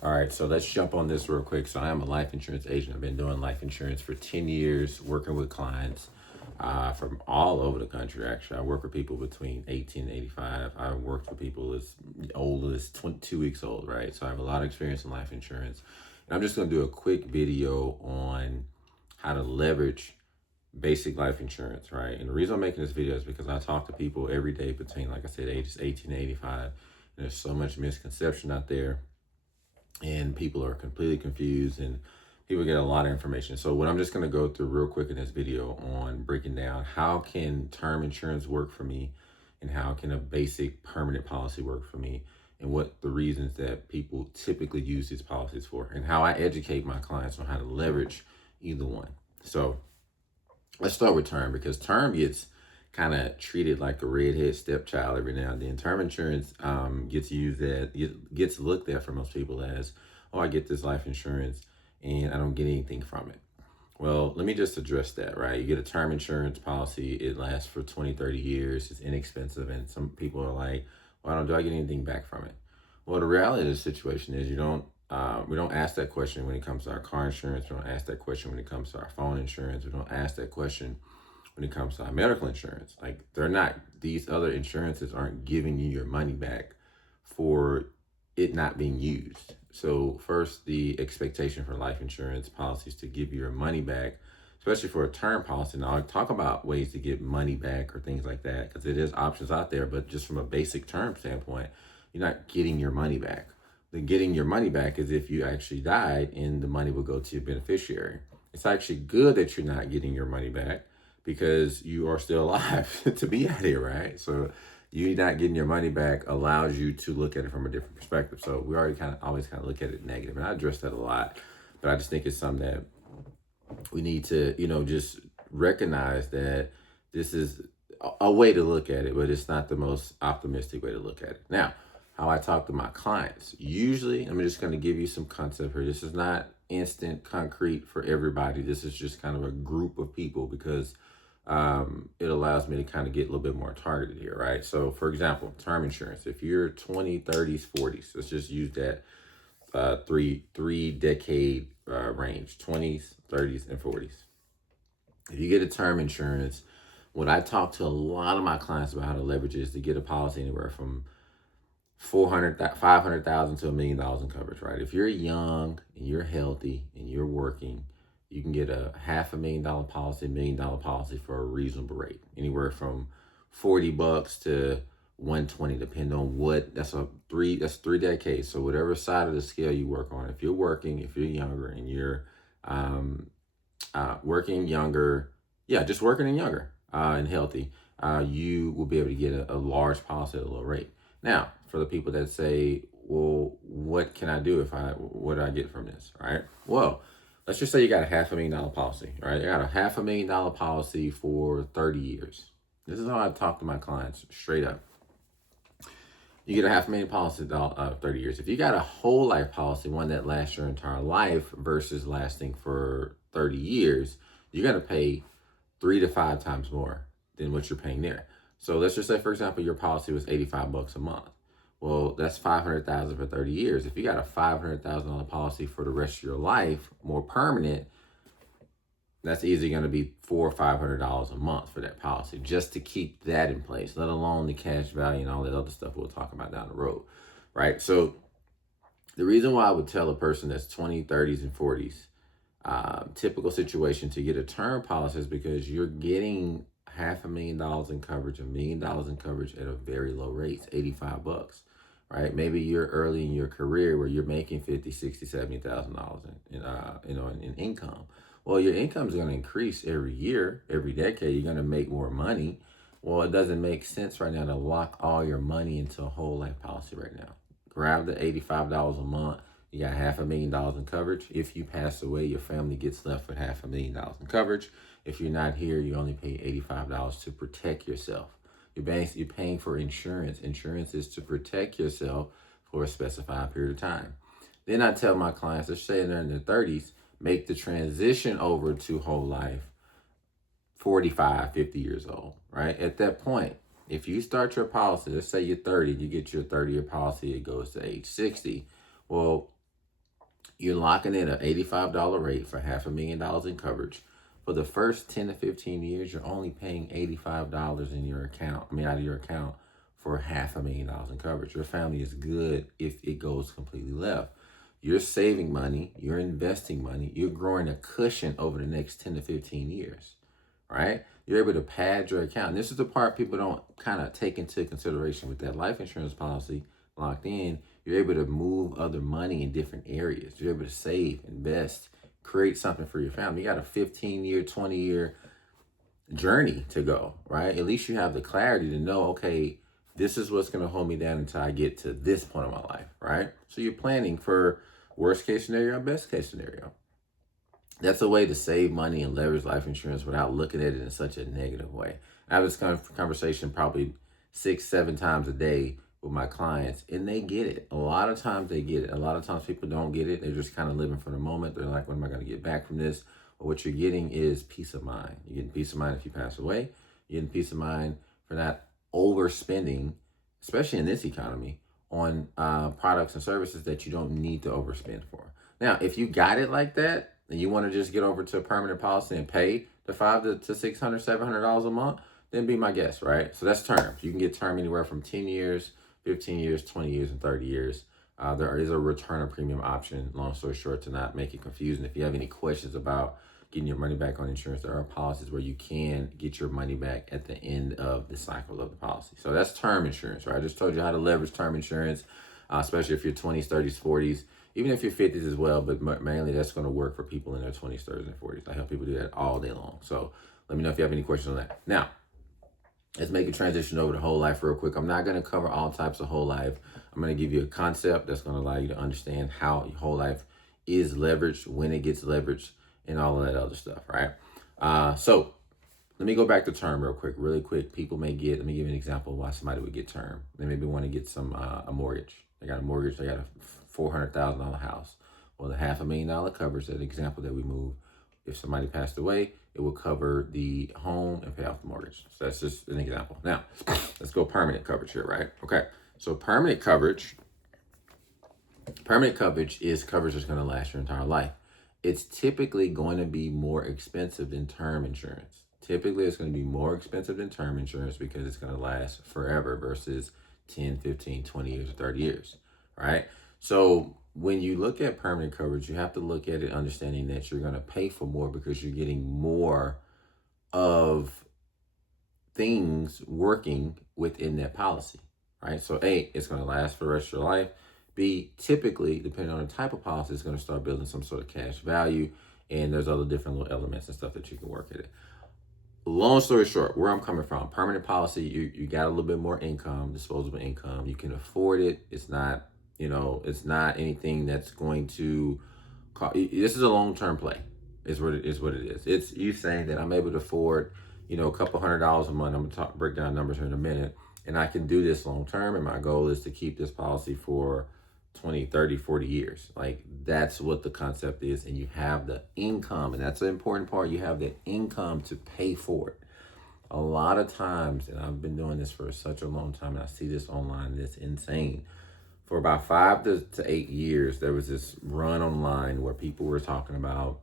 All right, so let's jump on this real quick. So I am a life insurance agent. I've been doing life insurance for 10 years, working with clients from all over the country, actually. I work with people between 18 and 85. I worked with people as old as 22 weeks old, right? So I have a lot of experience in life insurance. And I'm just going to do a quick video on how to leverage basic life insurance, right? And the reason I'm making this video is because I talk to people every day between, like I said, ages 18 and 85. And there's so much misconception out there, and people are completely confused, and people get a lot of information. So what I'm just going to go through real quick in this video on breaking down how can term insurance work for me, and how can a basic permanent policy work for me, and what the reasons that people typically use these policies for, and how I educate my clients on how to leverage either one. So let's start with term, because term gets kind of treated like a redhead stepchild every now and then. Term insurance gets used at, gets looked at for most people as, oh, I get this life insurance and I don't get anything from it. Well, let me just address that, right? You get a term insurance policy, it lasts for 20, 30 years, it's inexpensive, and some people are like, well, do I get anything back from it? Well, the reality of the situation is we don't ask that question when it comes to our car insurance. We don't ask that question when it comes to our phone insurance. We don't ask that question when it comes to our medical insurance. Like, these other insurances aren't giving you your money back for it not being used. So first, the expectation for life insurance policies to give you your money back, especially for a term policy. Now, I'll talk about ways to get money back or things like that, because it is options out there, but just from a basic term standpoint, you're not getting your money back. The getting your money back is if you actually died and the money will go to your beneficiary. It's actually good that you're not getting your money back, because you are still alive to be out here, right? So you not getting your money back allows you to look at it from a different perspective. So we already always look at it negative, and I address that a lot, but I just think it's something that we need to, just recognize that this is a way to look at it, but it's not the most optimistic way to look at it. Now, how I talk to my clients, usually, I'm just going to give you some concept here. This is not instant concrete for everybody. This is just kind of a group of people, because it allows me to kind of get a little bit more targeted here, right? So for example, term insurance, if you're 20, 30s, 40s, let's just use that three decade range, 20s, 30s, and 40s. If you get a term insurance, what I talk to a lot of my clients about how to leverage is to get a policy anywhere from 500,000 to $1 million in coverage, right? If you're young and you're healthy and you're working, you can get a $500,000 policy, $1 million policy for a reasonable rate, anywhere from $40 to 120, depending on what. That's three decades. So whatever side of the scale you work on, if you're working, if you're younger and you're working younger, just working and younger and healthy, you will be able to get a large policy at a low rate. Now, for the people that say, well, what can I do what do I get from this, right? Well, let's just say you got a $500,000 policy, right? You got a $500,000 policy for 30 years. This is how I talk to my clients straight up. You get a $500,000 policy 30 years. If you got a whole life policy, one that lasts your entire life versus lasting for 30 years, you're going to pay 3 to 5 times more than what you're paying there. So let's just say, for example, your policy was $85 a month. Well, that's $500,000 for 30 years. If you got a $500,000 policy for the rest of your life, more permanent, that's easily going to be $400 or $500 a month for that policy, just to keep that in place, let alone the cash value and all that other stuff we'll talk about down the road, right? So the reason why I would tell a person that's 20, 30s, and 40s, typical situation to get a term policy, is because you're getting $500,000 in coverage, $1 million in coverage at a very low rate, $85, right? Maybe you're early in your career where you're making $50,000, $60,000, $70,000 in income. Well, your income is going to increase every year, every decade. You're going to make more money. Well, it doesn't make sense right now to lock all your money into a whole life policy right now. Grab the $85 a month. You got $500,000 in coverage. If you pass away, your family gets left with $500,000 in coverage. If you're not here, you only pay $85 to protect yourself. You're paying for insurance. Insurance is to protect yourself for a specified period of time. Then I tell my clients, let's say they're in their 30s, make the transition over to whole life 45, 50 years old, right? At that point, if you start your policy, let's say you're 30, you get your 30-year policy, it goes to age 60. Well, You're locking in an $85 rate for $500,000 in coverage. For the first 10 to 15 years, you're only paying $85 in your account, out of your account for $500,000 in coverage. Your family is good if it goes completely left. You're saving money, you're investing money, you're growing a cushion over the next 10 to 15 years, right? You're able to pad your account. And this is the part people don't kind of take into consideration with that life insurance policy locked in. You're able to move other money in different areas. You're able to save, invest, create something for your family. You got a 15-year, 20-year journey to go, right? At least you have the clarity to know, okay, this is what's going to hold me down until I get to this point of my life, right? So you're planning for worst case scenario, best case scenario. That's a way to save money and leverage life insurance without looking at it in such a negative way. I have this kind of conversation probably 6-7 times a day with my clients, and they get it. A lot of times they get it. A lot of times people don't get it. They're just kind of living for the moment. They're like, when am I going to get back from this? But what you're getting is peace of mind. You're getting peace of mind if you pass away. You're getting peace of mind for not overspending, especially in this economy, on products and services that you don't need to overspend for. Now, if you got it like that, and you want to just get over to a permanent policy and pay the $500 to $600, $700 a month, then be my guest, right? So that's terms. You can get term anywhere from 10 years, 15 years, 20 years, and 30 years. There is a return of premium option, long story short, to not make it confusing. If you have any questions about getting your money back on insurance, there are policies where you can get your money back at the end of the cycle of the policy. So that's term insurance, right? I just told you how to leverage term insurance, especially if you're 20s, 30s, 40s, even if you're 50s as well, but mainly that's going to work for people in their 20s, 30s, and 40s. I help people do that all day long. So let me know if you have any questions on that. Now, let's make a transition over to whole life real quick. I'm not going to cover all types of whole life. I'm going to give you a concept that's going to allow you to understand how whole life is leveraged, when it gets leveraged, and all of that other stuff, right? So let me go back to term really quick. People may get, let me give you an example of why somebody would get term. They maybe want to get a mortgage. They got a mortgage, they got a $400,000 house. Well, the $500,000 covers that example that we moved. If somebody passed away, it will cover the home and pay off the mortgage. So that's just an example. Now, let's go permanent coverage here, right? Okay, so permanent coverage is coverage that's going to last your entire life. It's typically going to be more expensive than term insurance. Typically, it's going to be more expensive than term insurance because it's going to last forever versus 10, 15, 20 years, or 30 years, right? So when you look at permanent coverage, you have to look at it understanding that you're going to pay for more because you're getting more of things working within that policy, right? So A, it's going to last for the rest of your life. B, typically, depending on the type of policy, it's going to start building some sort of cash value. And there's other different little elements and stuff that you can work at it. Long story short, where I'm coming from, permanent policy, you got a little bit more income, disposable income. You can afford it. It's not, it's not anything that's going to this is a long-term play is what it is. It's you saying that I'm able to afford, a couple $100 a month. I'm going to break down numbers here in a minute. And I can do this long-term. And my goal is to keep this policy for 20, 30, 40 years. Like that's what the concept is. And you have the income, and that's the important part. You have the income to pay for it. A lot of times, and I've been doing this for such a long time, and I see this online, and it's insane. For about 5 to 8 years, there was this run online where people were talking about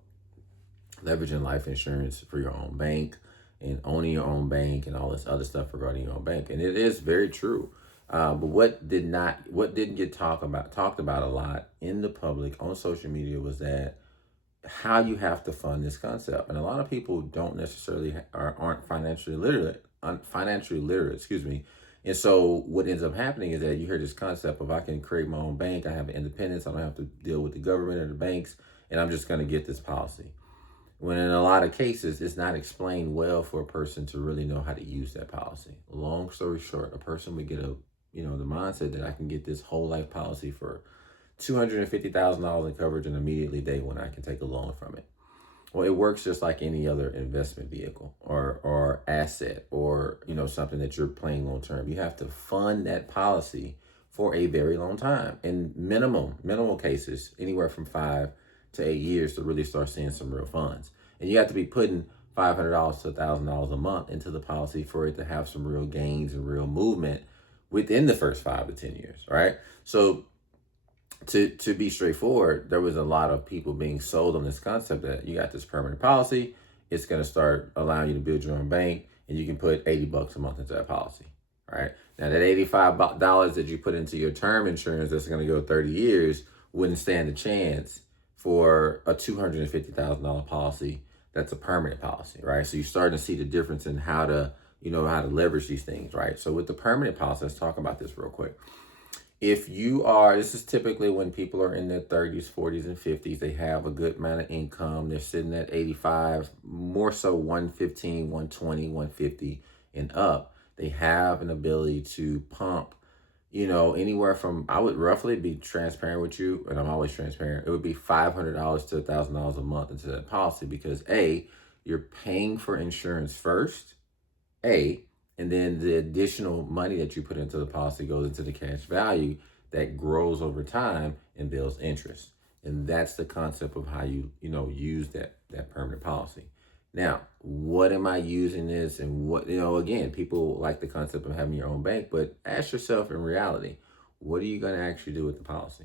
leveraging life insurance for your own bank and owning your own bank and all this other stuff regarding your own bank. And it is very true. But what didn't get talked about a lot in the public on social media was that how you have to fund this concept. And a lot of people don't necessarily aren't financially literate, excuse me. And so what ends up happening is that you hear this concept of I can create my own bank, I have independence, I don't have to deal with the government or the banks, and I'm just going to get this policy. When in a lot of cases, it's not explained well for a person to really know how to use that policy. Long story short, a person would get the mindset that I can get this whole life policy for $250,000 in coverage and immediately day one I can take a loan from it. Well, it works just like any other investment vehicle or asset or, something that you're playing long term. You have to fund that policy for a very long time. In minimal cases, anywhere from 5 to 8 years to really start seeing some real funds. And you have to be putting $500 to $1,000 a month into the policy for it to have some real gains and real movement within the first 5 to 10 years, right? So to be straightforward, there was a lot of people being sold on this concept that you got this permanent policy. It's going to start allowing you to build your own bank, and you can put $80 a month into that policy, right? Now that $85 that you put into your term insurance that's going to go 30 years wouldn't stand a chance for a $250,000 policy that's a permanent policy, right? So you're starting to see the difference in how to, how to leverage these things, right? So with the permanent policy, let's talk about this real quick. If you are, this is typically when people are in their 30s, 40s, and 50s, they have a good amount of income. They're sitting at 85, more so 115, 120, 150 and up. They have an ability to pump, anywhere from, I would roughly be transparent with you, and I'm always transparent. It would be $500 to $1,000 a month into that policy because A, you're paying for insurance first, and then the additional money that you put into the policy goes into the cash value that grows over time and builds interest. And that's the concept of how you, use that permanent policy. Now, what am I using this and what, again, people like the concept of having your own bank, but ask yourself in reality, what are you going to actually do with the policy?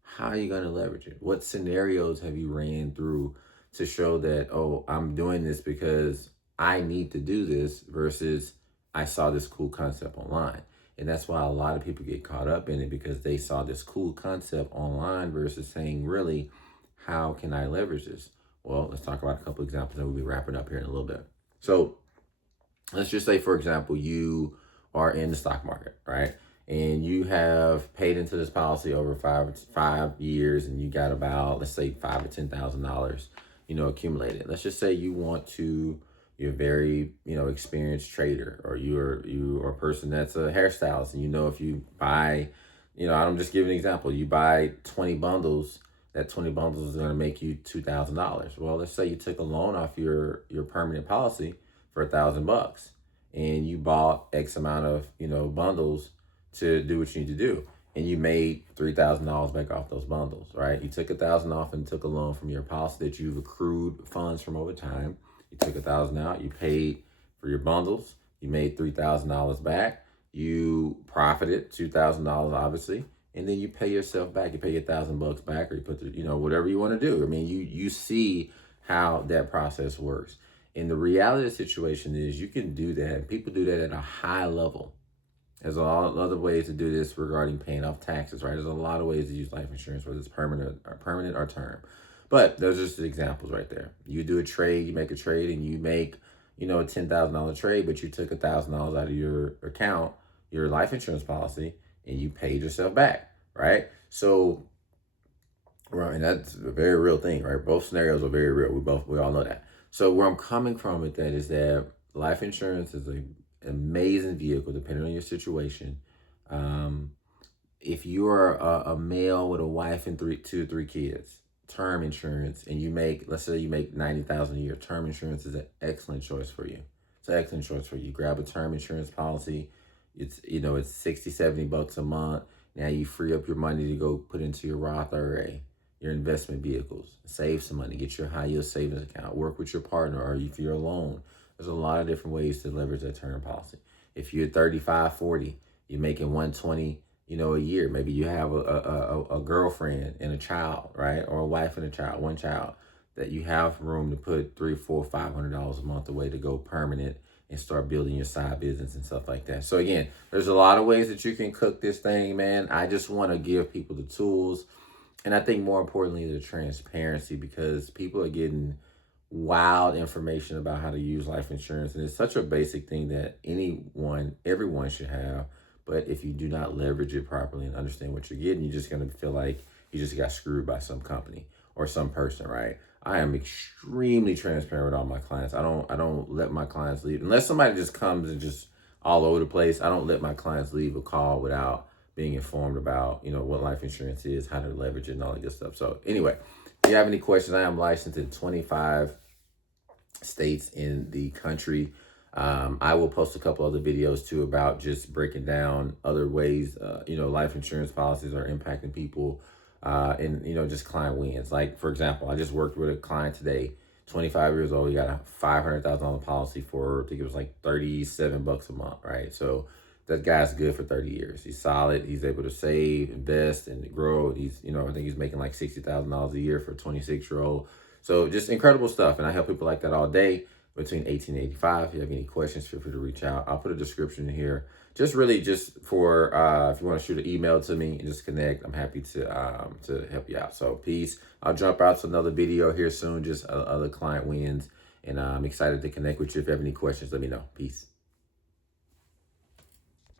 How are you going to leverage it? What scenarios have you ran through to show that, oh, I'm doing this because I need to do this versus I saw this cool concept online. And that's why a lot of people get caught up in it because they saw this cool concept online versus saying, really, how can I leverage this? Well, let's talk about a couple examples and we'll be wrapping up here in a little bit. So let's just say, for example, you are in the stock market, right? And you have paid into this policy over five years and you got about, let's say, $5,000 to $10,000, accumulated. Let's just say you're a very, experienced trader, or you are a person that's a hairstylist, and if you buy, I'm just giving an example. You buy 20 bundles, that 20 bundles is going to make you $2,000. Well, let's say you took a loan off your permanent policy for $1,000, and you bought X amount of, bundles to do what you need to do, and you made $3,000 back off those bundles, right? You took $1,000 off and took a loan from your policy that you've accrued funds from over time. You took $1,000 out, you paid for your bundles, you made $3,000 back, you profited $2,000 obviously, and then you pay yourself back. You pay your $1,000 back, or you put whatever you want to do. I mean, you see how that process works. And the reality of the situation is you can do that. People do that at a high level. There's a lot of other ways to do this regarding paying off taxes, right? There's a lot of ways to use life insurance, whether it's permanent or term. But those are just the examples right there. You do a trade, you make a trade, and you make, a $10,000 trade, but you took $1,000 out of your account, your life insurance policy, and you paid yourself back, right? So, right, and that's a very real thing, right? Both scenarios are very real. We all know that. So where I'm coming from with that is that life insurance is an amazing vehicle, depending on your situation. If you're a male with a wife and two or three kids, term insurance, and let's say you make $90,000 a year, term insurance is an excellent choice for you. It's an excellent choice for you. Grab a term insurance policy. It's $60, $70 a month. Now you free up your money to go put into your Roth IRA, your investment vehicles, save some money, get your high yield savings account, work with your partner, or if you're alone. There's a lot of different ways to leverage that term policy. If you're 35, 40, you're making 120, a year. Maybe you have a girlfriend and a child, right? Or a wife and a child, one child, that you have room to put $300, $400, $500 a month away to go permanent and start building your side business and stuff like that. So again, there's a lot of ways that you can cook this thing, man. I just want to give people the tools. And I think more importantly, the transparency, because people are getting wild information about how to use life insurance. And it's such a basic thing that everyone should have. But if you do not leverage it properly and understand what you're getting, you're just going to feel like you just got screwed by some company or some person, right? I am extremely transparent with all my clients. I don't let my clients leave. Unless somebody just comes and just all over the place, I don't let my clients leave a call without being informed about, what life insurance is, how to leverage it, and all that good stuff. So anyway, if you have any questions, I am licensed in 25 states in the country. I will post a couple other videos too about just breaking down other ways, life insurance policies are impacting people, and, just client wins. Like, for example, I just worked with a client today, 25 years old. He got a $500,000 policy for, I think it was like $37 a month, right? So that guy's good for 30 years. He's solid. He's able to save, invest, and grow. He's, I think he's making like $60,000 a year for a 26-year-old. So just incredible stuff. And I help people like that all day between 18 and 85. If you have any questions, feel free to reach out. I'll put a description here. Just really just for, if you want to shoot an email to me and just connect, I'm happy to help you out. So peace. I'll jump out to another video here soon, just other client wins. And I'm excited to connect with you. If you have any questions, let me know. Peace.